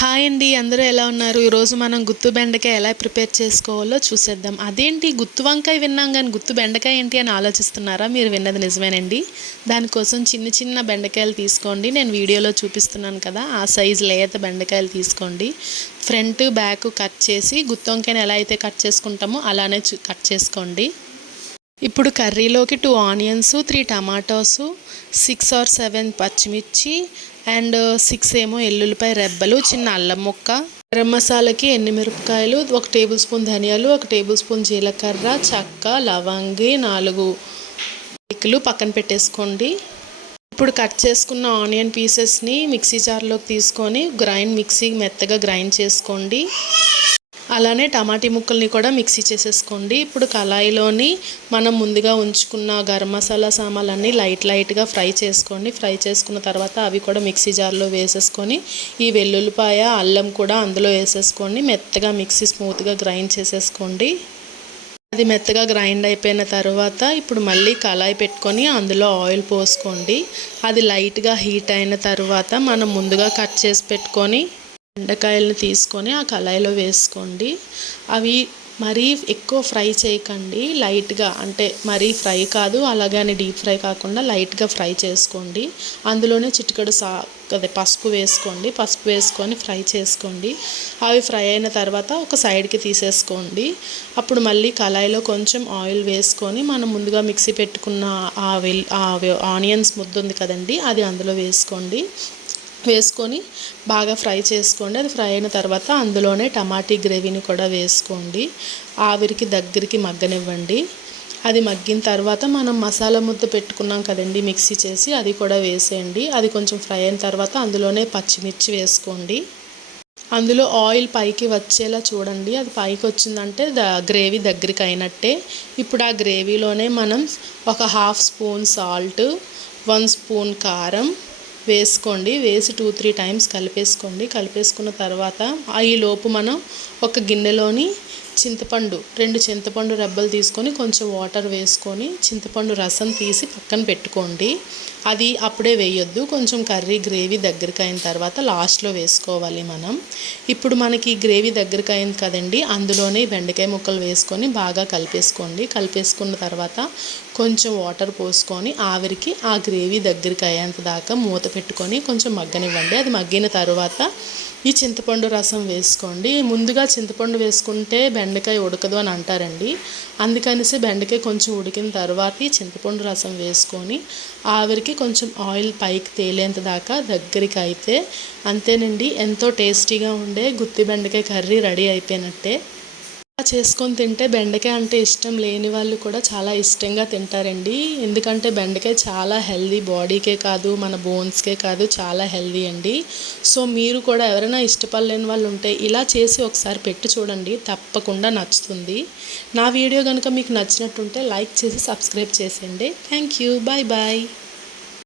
Hi అండి, అందరూ ఎలా ఉన్నారు? ఈరోజు మనం గుత్తు బెండకాయ ఎలా ప్రిపేర్ చేసుకోవాలో చూసేద్దాం. అదేంటి గుత్తు వంకాయ విన్నాం కానీ గుత్తు బెండకాయ ఏంటి అని ఆలోచిస్తున్నారా? మీరు విన్నది నిజమేనండి. దానికోసం చిన్న చిన్న బెండకాయలు తీసుకోండి. నేను వీడియోలో చూపిస్తున్నాను కదా, ఆ సైజు లేత బెండకాయలు తీసుకోండి. ఫ్రంట్ బ్యాక్ కట్ చేసి గుత్తి వంకాయని ఎలా అయితే కట్ చేసుకుంటామో అలానే కట్ చేసుకోండి. ఇప్పుడు కర్రీలోకి 2 ఆనియన్స్, 3 టమాటోస్, 6 or 7 పచ్చిమిర్చి అండ్ 6 ఏమో ఎల్లుల్లిపాయ రెబ్బలు, చిన్న అల్లం ముక్క, గరం మసాలాకి ఎండుమిరపకాయలు, 1 టేబుల్ స్పూన్ ధనియాలు, 1 టేబుల్ స్పూన్ జీలకర్ర, చెక్క, లవంగి, 4 యాలకులు పక్కన పెట్టేసుకోండి. ఇప్పుడు కట్ చేసుకున్న ఆనియన్ పీసెస్ని మిక్సీ జార్లోకి తీసుకొని మిక్సీ మెత్తగా గ్రైండ్ చేసుకోండి. అలానే టమాటీ ముక్కల్ని కూడా మిక్సీ చేసేసుకోండి. ఇప్పుడు కళాయిలోని మనం ముందుగా ఉంచుకున్న గరం మసాలా సామాన్లన్నీ లైట్గా ఫ్రై చేసుకోండి. ఫ్రై చేసుకున్న తర్వాత అవి కూడా మిక్సీ జార్లో వేసేసుకొని ఈ వెల్లుల్లిపాయ అల్లం కూడా అందులో వేసేసుకోండి. మెత్తగా మిక్సీ స్మూత్గా గ్రైండ్ చేసేసుకోండి. అది మెత్తగా గ్రైండ్ అయిపోయిన తర్వాత ఇప్పుడు మళ్ళీ కళాయి పెట్టుకొని అందులో ఆయిల్ పోసుకోండి. అది లైట్గా హీట్ అయిన తర్వాత మనం ముందుగా కట్ చేసి పెట్టుకొని బెండకాయలను తీసుకొని ఆ కళాయిలో వేసుకోండి. అవి మరీ ఎక్కువ ఫ్రై చేయకండి, లైట్గా, అంటే మరీ ఫ్రై కాదు అలాగని డీప్ ఫ్రై కాకుండా లైట్గా ఫ్రై చేసుకోండి. అందులోనే చిటికెడు పసుపు వేసుకోండి. పసుపు వేసుకొని ఫ్రై చేసుకోండి. అవి ఫ్రై అయిన తర్వాత ఒక సైడ్కి తీసేసుకోండి. అప్పుడు మళ్ళీ కళాయిలో కొంచెం ఆయిల్ వేసుకొని మనం ముందుగా మిక్సీ పెట్టుకున్న ఆనియన్స్ ముద్ద ఉంది కదండి, అది అందులో వేసుకొని బాగా ఫ్రై చేసుకోండి. అది ఫ్రై అయిన తర్వాత అందులోనే టమాటీ గ్రేవీని కూడా వేసుకోండి. ఆవిరికి దగ్గరికి మగ్గనివ్వండి. అది మగ్గిన తర్వాత మనం మసాలా ముద్ద పెట్టుకున్నాం కదండి మిక్సీ చేసి, అది కూడా వేసేయండి. అది కొంచెం ఫ్రై అయిన తర్వాత అందులోనే పచ్చిమిర్చి వేసుకోండి. అందులో ఆయిల్ పైకి వచ్చేలా చూడండి. అది పైకి వచ్చిందంటే గ్రేవీ దగ్గరికి అయినట్టే. ఇప్పుడు ఆ గ్రేవీలోనే మనం ఒక 1/2 స్పూన్ సాల్ట్, 1 స్పూన్ కారం వేసుకోండి. వేసి 2-3 టైమ్స్ కలిపేసుకున్న తర్వాత ఈలోపు మనం ఒక గిన్నెలోని 2 చింతపండు రెబ్బలు తీసుకొని కొంచెం వాటర్ వేసుకొని చింతపండు రసం తీసి పక్కన పెట్టుకోండి. అది అప్పుడే వేయొద్దు, కొంచెం గ్రేవీ దగ్గరికి అయిన తర్వాత లాస్ట్లో వేసుకోవాలి మనం. ఇప్పుడు మనకి గ్రేవీ దగ్గరికి అయింది కదండి, అందులోనే బెండకాయ ముక్కలు వేసుకొని బాగా కలిపేసుకున్న తర్వాత కొంచెం వాటర్ పోసుకొని ఆవిరికి ఆ గ్రేవీ దగ్గరికి అయ్యేంత దాకా మూత పెట్టుకొని కొంచెం మగ్గనివ్వండి. అది మగ్గిన తర్వాత ఈ చింతపండు రసం వేసుకోండి. ముందుగా చింతపండు వేసుకుంటే బెండకాయ ఉడకదు అని అంటారండి. అందుకనేసి బెండకాయ కొంచెం ఉడికిన తర్వాత ఈ చింతపండు రసం వేసుకొని ఆవిరికి కొంచెం ఆయిల్ పైకి తేలేంత దాకా దగ్గరికి అయితే అంతేనండి, ఎంతో టేస్టీగా ఉండే గుత్తి బెండకాయ కర్రీ రెడీ అయిపోయినట్టే. చేసుకొని తింటే బెండకాయ అంటే ఇష్టం లేని వాళ్ళు కూడా చాలా ఇష్టంగా తింటారండి. ఎందుకంటే బెండకాయ చాలా హెల్దీ, బాడీకే కాదు మన బోన్స్కే కాదు, చాలా హెల్దీ అండి. సో మీరు కూడా ఎవరైనా ఇష్టపడలేని వాళ్ళు ఉంటే ఇలా చేసి ఒకసారి పెట్టి చూడండి, తప్పకుండా నచ్చుతుంది. నా వీడియో కనుక మీకు నచ్చినట్టుంటే లైక్ చేసి సబ్స్క్రైబ్ చేసేయండి. Thank you, bye bye.